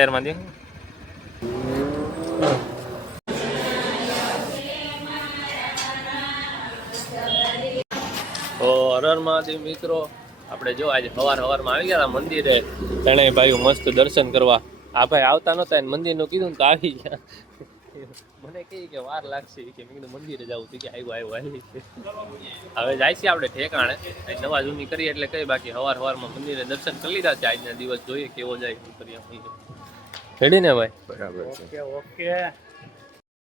ટાયરમાંથી તો મહાદેવ મિત્રો, આપણે જો આજે સવાર સવારમાં આવી ગયા મંદિરે, ત્રણેય ભાઈઓ મસ્ત દર્શન કરવા. આ ભાઈ આવતા નહોતા એને મંદિરનું કીધું ને તો આવી ગયા. મને કહી કે વાર લાગશે. કે મેં કીધું મંદિરે જવું તો કે આવ્યું આવ્યું આવી હવે જાય છે આપણે ઠેકાણે. નવા જૂની કરીએ એટલે કઈ બાકી સવાર સવારમાં મંદિરે દર્શન કરી લીધા છે. આજના દિવસ જોઈએ કેવો જાય. શું કરીએ રેડી ને ભાઈ. બરાબર છે. ઓકે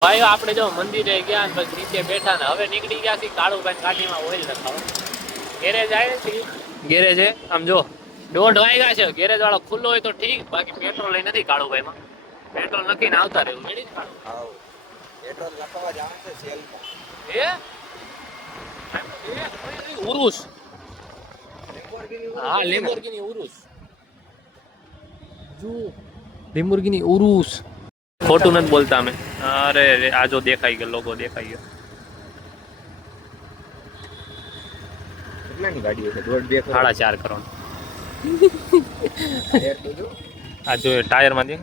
ભાઈ આપણે જો મંદિરે ગયા ને પછી નીચે બેઠા ને હવે નીકળી ગયા છીએ કાળુભાઈ ગાડીમાં ઓઇલ નખાવા ગેરેજ જાય છે? ગેરેજ આમ જો. દોઢ વાગ્યા છે. ગેરેજ વાળો ખુલ્લો હોય તો ઠીક બાકી પેટ્રોલ લઈ નથી કાળુભાઈમાં. પેટ્રોલ નખીને આવતા રહેવું. આવ. પેટ્રોલ લખાવા જવાનું છે સેલમાં. એ ઉરુસ. હા લેમ્બોર્ગિની ઉરુસ. જો લેમ્બોર્ગિની ઉરુસ ખોટું નથી બોલતા અમે. અરે આ જો દેખાઈ ગયો લોગો દેખાઈ ગયો. કેટલાની ગાડીઓ છે દોઢ બે સાડા ચાર કરોડ. આ જો ટાયરમાંથી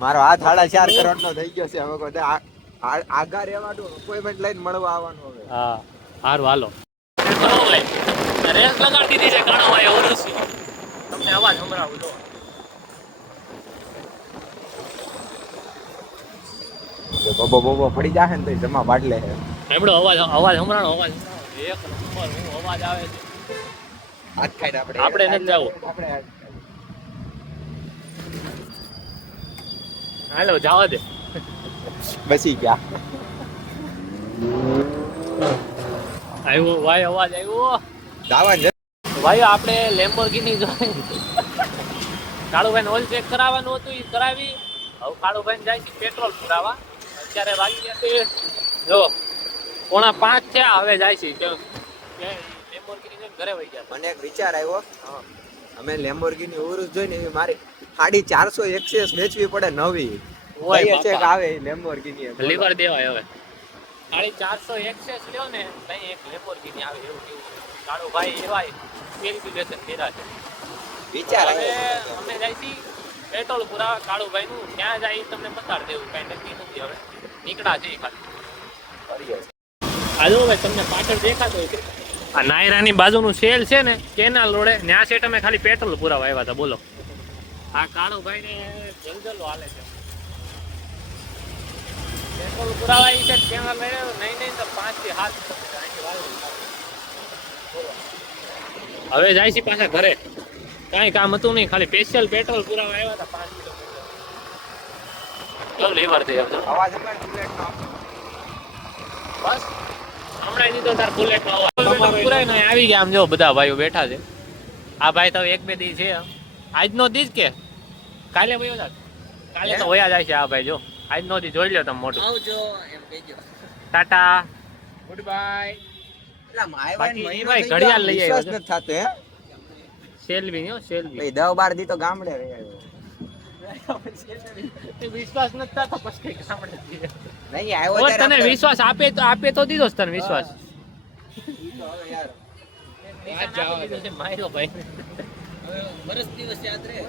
મારો હાથ સાડા ચાર કરોડ નો થઈ ગયો છે. હવે કોઈ આ- આ- આગા રહેવાનું અપોઇન્ટમેન્ટ લઈને મળવા આવવાનું હવે. હા. હારું હાલો. રેસ લગાડી દીધી છે કાણો ભાઈ ઉરુસ તમને અવાજ સંભળાવું જો જો બબો બબો પડી જાહે ને તો જમા બાટલે છે એમડો અવાજ અવાજ સંભળાણો અવાજ એક નંબર હું અવાજ આવે છે હાથ ખાઈને આપણે આપણે નથી જવું. હાલો જવા દે બસી ગયા આવ્યો ભાઈ અવાજ આવ્યો દાવા જ ભાઈ આપણે લેમ્બોર્ગિની જોઈ કાળુભાઈ ઓઇલ ચેક કરાવવાનું હતું એ કરાવી. હવે કાળુભાઈ જાય છે પેટ્રોલ પુરાવા. અત્યારે વાગી છે. જો પોણા પાંચ છે હવે જાય છે. લેમ્બોર્ગિની ઘરે વહી ગયા. મને એક વિચાર આવ્યો. અમે લેમ્બોર્ગિની ઉરુસ જોઈને એવી મારી સાડી ચારસો એક્સેસ વેચવી પડે નવી. છે આવે લેમ્બોર્ગિની લીવર દેવાય હવે. સાડી ચારસો એક્સેસ લ્યો ને એક લેમ્બોર્ગિની આવે એવું કેવું કાળુભાઈ એવાય કેલ્ક્યુલેશન કર્યા છે વિચાર હવે અમે જાય પેટ્રોલ પુરાવા કાળુભાઈ નું ત્યાં જાય તમને બતાડી દેવું કઈ નક્કી નથી હવે. નીકળા છે ખાલી. આજો ભાઈ તમને પાછળ દેખાતો હોય આ નાયરાની બાજુનું સેલ છે ને કેનાલ રોડે ત્યાં સેટ અમે ખાલી પેટ્રોલ પુરાવા આવ્યા હતા બોલો. આ કાળુભાઈ ને જલજલો હાલે છે. પેટ્રોલ પુરાવા ઈ છે કેનાલ નહીં નહીં તો પાંચથી સાત બોલો. હવે જાય છે પાછા ઘરે. કાંઈ કામ હતું નહીં ખાલી સ્પેશિયલ પેટ્રોલ પુરાવા આવ્યા હતા પાંચ કિલોમીટર કેવું લેવર થઈ અવાજ. બસ હમણાં દીધો તાર બુલેટ નો પુરાય ને આવી ગયા આમ જો બધા ભાઈઓ બેઠા છે. આ ભાઈ તો એક બે દી છે. આજનો દી જ કે. કાલે ભાઈઓ જાત. કાલે તો વયા જાય છે આ ભાઈ જો. આજનો દી જોઈ લ્યો તમે મોટું આવજો એમ કહેજો. ટાટા. ગુડ બાય ઘડિયાળ લઈ આવ્યો નથી થતો હે? સેલ્વી હો સેલ્વી. ભાઈ બાર દી તો ગામડે રહી આવ્યો. વિશ્વાસ નથી થતો પછી કઈ નહીં આવ્યો તને વિશ્વાસ આપે તો આપે તો દીધો તને વિશ્વાસ. યાર માર્યો ભાઈ. વર્ષ દિવસ યાદ રહે.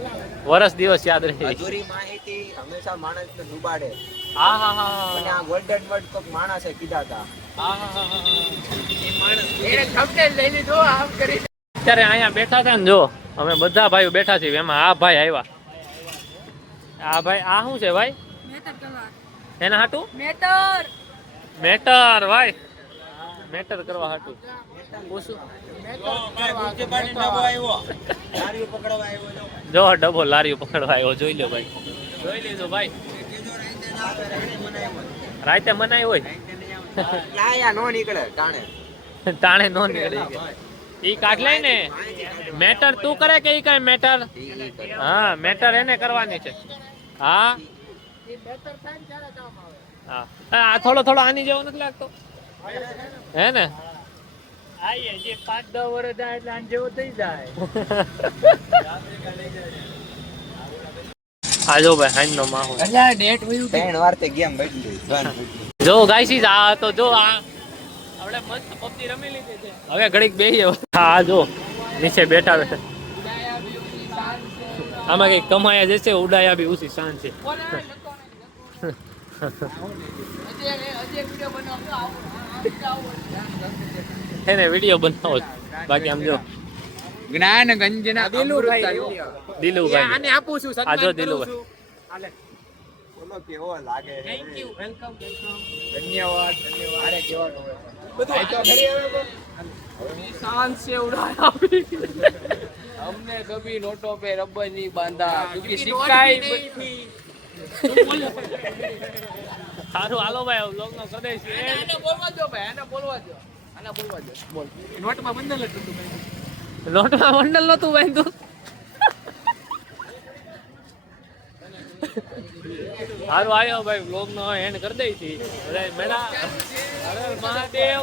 વરસ દિવસ યાદ રહે. અધૂરી માહિતી હંમેશા માણસને ડૂબાડે હા હા હા અને હા. આ ગોલ્ડન વર્ડ કોક માણસે કીધા હતા. એ માણસ અત્યારે અહીંયા બેઠા હતા ને જો અમે બધા ભાઈઓ બેઠા છીએ એમાં આ ભાઈ આવ્યા. આ ભાઈ આ શું છે ભાઈ? એના હાટું? મેટર મેટર ભાઈ. મેટર કરવા હાટું. જો રાતે મનાય હોય. તાણે નો નીકળે. ઈ કાઢ લે ને. મેટર તું કરે કે ઈ કઈ મેટર? હા, મેટર એને કરવાની છે. હા. હા. થોડો થોડો આની જેવો નથી લાગતો. હે ને? આઈએ જે પાંચ દસ વર્ષ જાય એટલે આની જેવો થઈ જાય. આ જો ભાઈ હાઈન નો માહોલ. અલ્યા ડેટ વયું ત્રણ વાર તે ગેમ બદલી ત્રણ જો ગાઈસી આ તો જો આ આપણે મસ્ત પબજી રમી લીધી છે. હવે ઘડીક જાવ. હા જો નીચે બેઠા છે આમાં કઈ કમાયા જશે ઉડાયા બી ઉસી શાન છે. એને વીડિયો બનાવો છે ને વીડિયો બનાવો. બાકી આમ જો. જ્ઞાન ગંજના દિલુભાઈ દિલુભાઈ. આને આપું છું આ જો દિલુભાઈ. આલે બોલો કેવો લાગે? થેન્ક યુ વેલકમ ધન્યવાદ ધન્યવાદ. અરે કેવો બધું તો? ખરી હવે નિશાન છે ઉડાય આપી. અમને કભી નોટો પે રબરની બાંધા? ક્યોંકિ સિક્કાઈ નહીં સારું હાલો ભાઈ વ્લોગ નો સંદેશ એને બોલવા દો ભાઈ એને બોલવા દો લોટમાં બંડલ નતું બાંધ્યું. સારું આવ્યો ભાઈ વ્લોગ નો એન્ડ કરી દઈ હતી મેળા હર મહાદેવ.